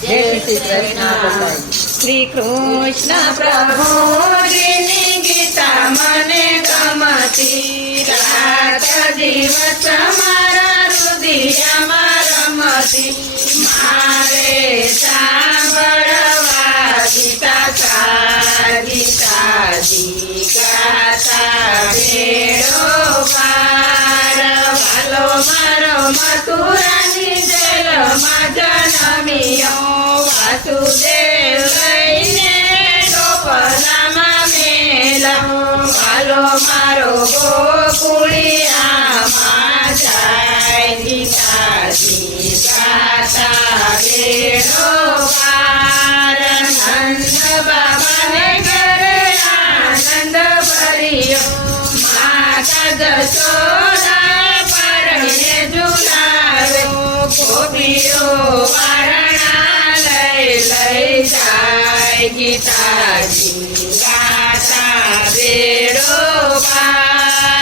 જય શ્રી કૃષ્ણ શ્રી કૃષ્ણ પ્રભુજીની ગીતા મને ગમતી રાત દિવસ મારા રુદિયામાં રમતી. મારે સાંભળવા ગીતા સારી સાદી ગાતા બેડો પાર વાલો મારો મથુરાની જેલમાં જન્મ્યો વાસુદેવ લઈને ટોપલામાં મેલો વાલો મારો ગોકુળિયામાં જાય ગીતાજી ગાતા બેડો પાર બાબાને ઘરે આનંદ ભર્યો માતા જશોદા ગોપીઓ વારણા લઈ જાય ગીતાજી ગાતા બેડો પાર.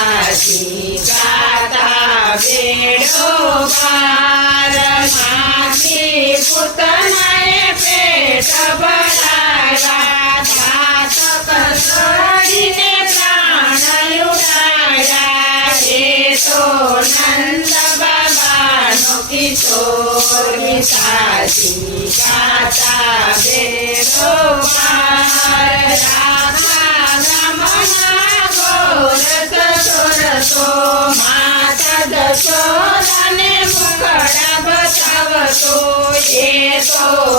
સાચી ગાતા બેડો પાર માખી પુતનાએ પેટ ભરાયા દાત કસડીને પ્રાણ ઉડાયા એ તો નંદ બાબાનો કિશોર સાચી ગાતા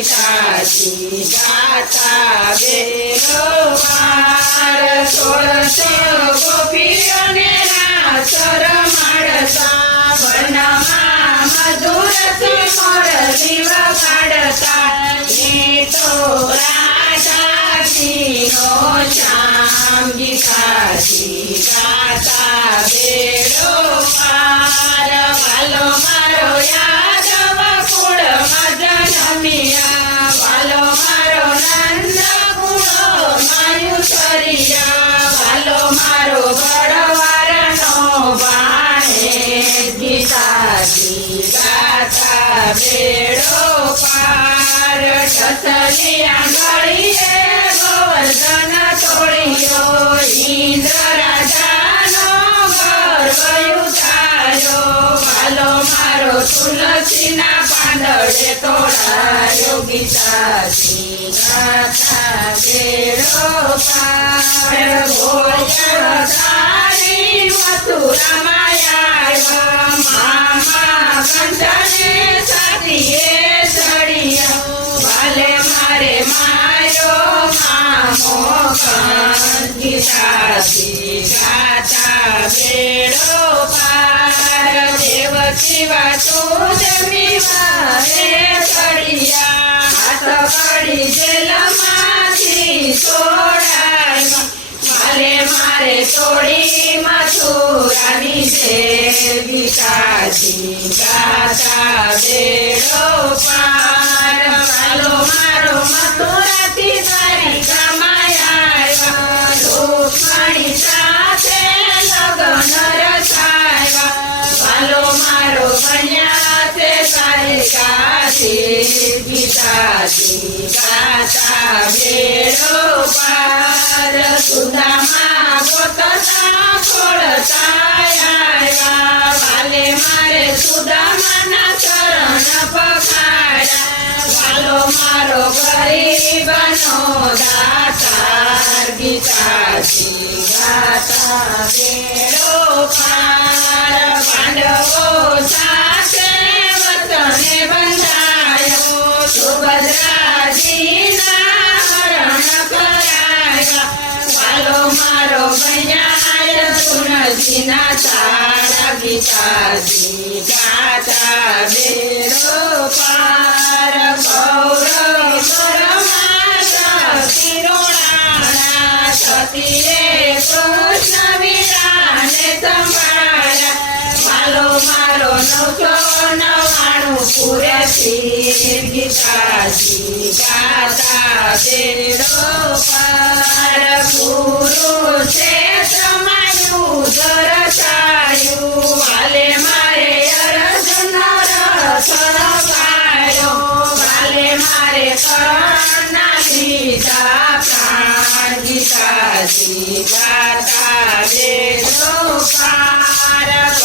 રાજા ગીતાજી ગાતા બેરો માર સોળસો ગોપીઓને રાસ રમાડતા વનમાં મધુર મોર જીવ કાઢતા એ તો રાજાજીનો શ્યામ ગીતાજી ગાતા બેડો પાર ટસલિયા ગળીએ તુલસીના પાંદડે તોડાયો ગીતાજી ગાતા બેડો પાર ગોચર તારી મથુરામાં આવ્યો મામા કંઠને સાથીએ ચડિયો વાલે મારે માયો મામો ગીતાજી ગાતા બેડો દેવકી વાસુદેવી મારે ચડિયા હાથ કડી જેલમાંથી છોડાય મારે મારે તોડી મથુરાની દેવી કાજી ગાતા બેડો પાર વાલો મારો મથુરાથી ગીતાજી ગાતા બેડો પાર સુદામા ગોતતા ખોળતા આવ્યા વાલે મારે સુદામાના ચરણ પખાડ્યા વાલો મારો ગરીબનો દાતાર ગીતાજી ગાતા બેડો પાર મારો કન્યાલ ગુણજીના તારા પિતાજી ગાતા બેરો પાર ગૌરવ પરમાતા કિરોણાના સતીરે મારો નવસો નવાણું પૂરેથી ગીતાજી ગાતા બેડો પાર પુરુષે સમાયું દરસાયું. વાલે મારે અર્જુન રથ ગાયો વાલે મારે કરના લીધા પ્રાણ ગીતાજી ગાતા વેદો પાર.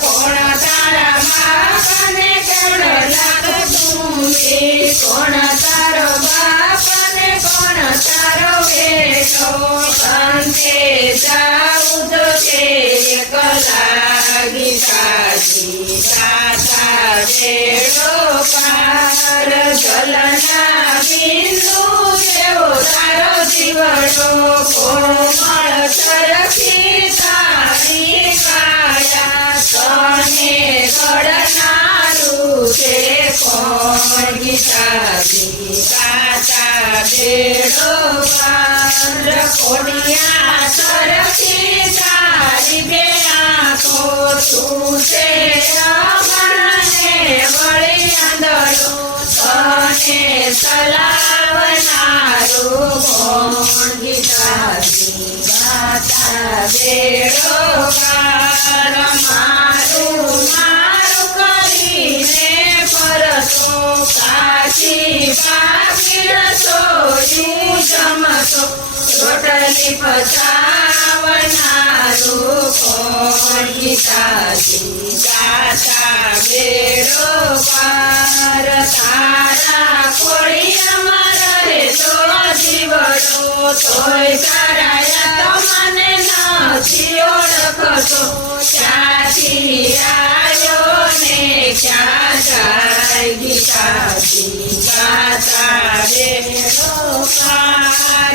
કોણ તારા લાગતું એ કોણ તારો તારો બેટો અંતે જાઉં તો તે ગીતાજી ગાતા બેડો પાર જીવડો કોમળ સરખી તારી કાયા, તને ઘડનારું છે કોણ ગીતાજી ગાતા બેડો પાર કોડિયા સરખી તારી બેના તો તું છે અમરને વળી સલાવનારું કોણ ગીતાજી ગાતા બેડો પાર મારું મારું કરીને ફરતો કાશી પાકીર સોયું જમતો રોટલી પચાવનારું કોણ ગીતાજી ગાતા બેડો તારા કોળી અમર તોય તારા મને નથી ઓળખતો. ક્યાંથી આવ્યો ને ક્યાં જાય ગીતાજી ગાતા બેડો પાર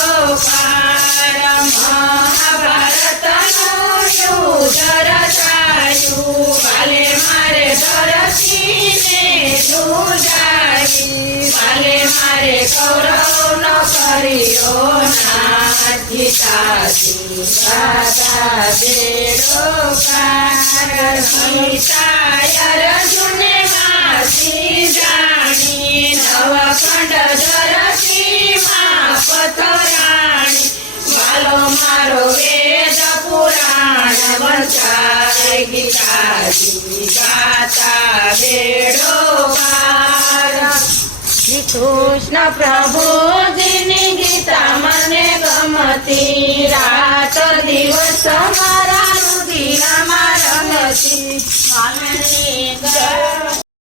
મારે કૌરવનો કર્યો ના ગીતાજી ગાતા બેડો પાર સીતા અર્જુને માસી જાણી નવખંડ ધરતીમાં પથરાણી વાલો મારો વેદ પુરાણ વંચાય ગીતાજી ગાતા બેડો શ્રી કૃષ્ણ પ્રભુજીની ગીતા મને ગમતી. રાત દિવસ મારા રુધિરામાં રમતી.